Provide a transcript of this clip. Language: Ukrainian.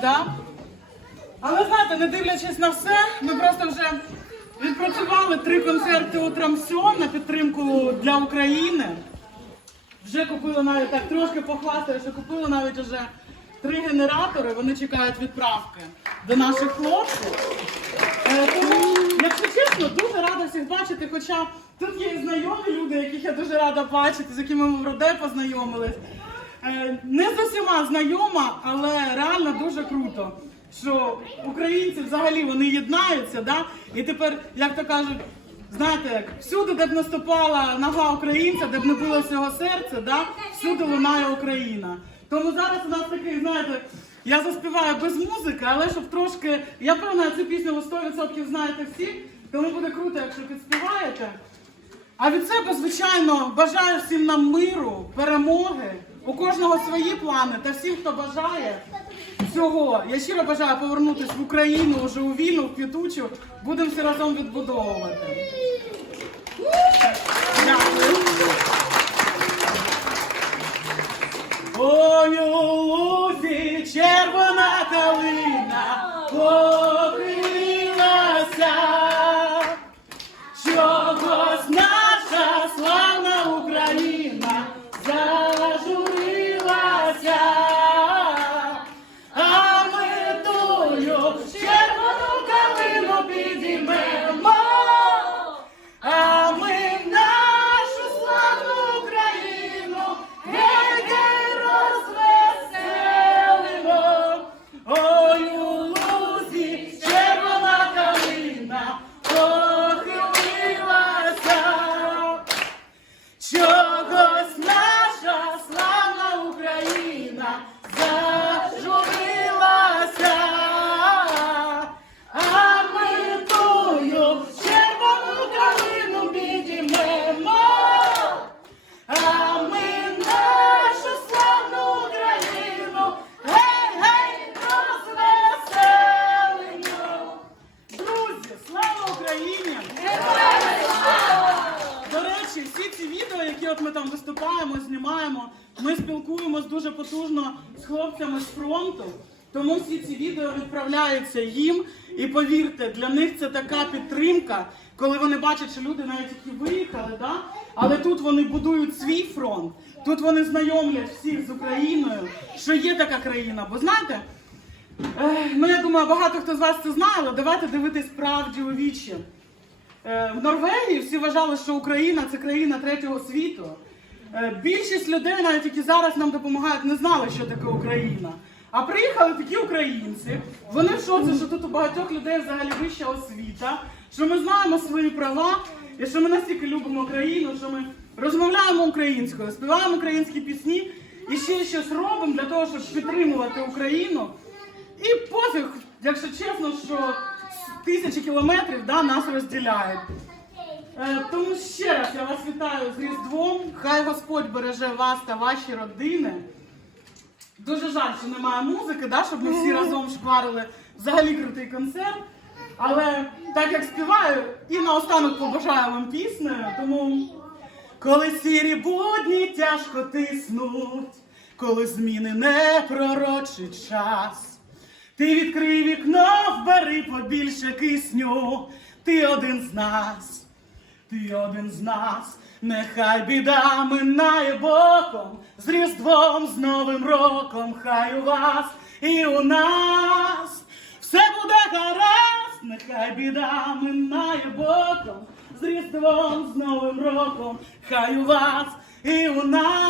да? Але знаєте, не дивлячись на все, ми просто вже відпрацювали три концерти у Трамсьон на підтримку для України. Вже купили навіть так трошки похвастаю, що купили навіть вже три генератори. Вони чекають відправки до наших хлопців. Е, тому, якщо чесно, дуже рада всіх бачити. Хоча тут є і знайомі люди, яких я дуже рада бачити, з якими ми в роде познайомились. Е, не з усіма знайома, але реально дуже круто. Що українці взагалі вони єднаються, да? і тепер, як то кажуть, знаєте, всюди, де б наступала нога українця, де б не було цього серця, да? всюди лунає Україна. Тому зараз у нас такий, знаєте, я заспіваю без музики, але щоб трошки. Я певна, цю пісню ви 100% знаєте всі, тому буде круто, якщо підспіваєте. А від себе, звичайно, бажаю всім нам миру, перемоги. У кожного свої плани та всім, хто бажає цього. Я щиро бажаю повернутися в Україну вже у вільну, в квітучу. Будемо все разом відбудовувати. Дякую. Друзі, слава Україні! До речі, всі ці відео, які от ми там виступаємо, знімаємо, ми спілкуємось дуже потужно з хлопцями з фронту. Тому всі ці відео відправляються їм. І повірте, для них це така підтримка, коли вони бачать, що люди навіть які виїхали, да? але тут вони будують свій фронт, тут вони знайомлять всіх з Україною, що є така країна. Бо знаєте, Ну, я думаю, багато хто з вас це знає, але давайте дивитись правді у вічі. Е, В Норвегії всі вважали, що Україна це країна третього світу. Е, Більшість людей, навіть які зараз нам допомагають, не знали, що таке Україна. А приїхали такі українці. Вони в шоці, що тут у багатьох людей взагалі вища освіта, що ми знаємо свої права, і що ми настільки любимо Україну, що ми розмовляємо українською, співаємо українські пісні і ще щось робимо для того, щоб підтримувати Україну. І пофіг, якщо чесно, що тисячі кілометрів да, нас розділяють. Е, тому ще раз я вас вітаю з Різдвом. Хай Господь береже вас та ваші родини. Дуже жаль, що немає музики, да, щоб ми всі разом шкварили взагалі крутий концерт. Але так як співаю, і наостанок побажаю вам піснею, тому коли сірі будні тяжко тиснуть, коли зміни не пророчить час. Ти відкрий вікно, вбери побільше кисню, ти один з нас, ти один з нас, нехай біда минає боком, з Різдвом, з Новим роком, хай у вас і у нас все буде гаразд, нехай біда минає боком, з Різдвом, з Новим роком, хай у вас і у нас.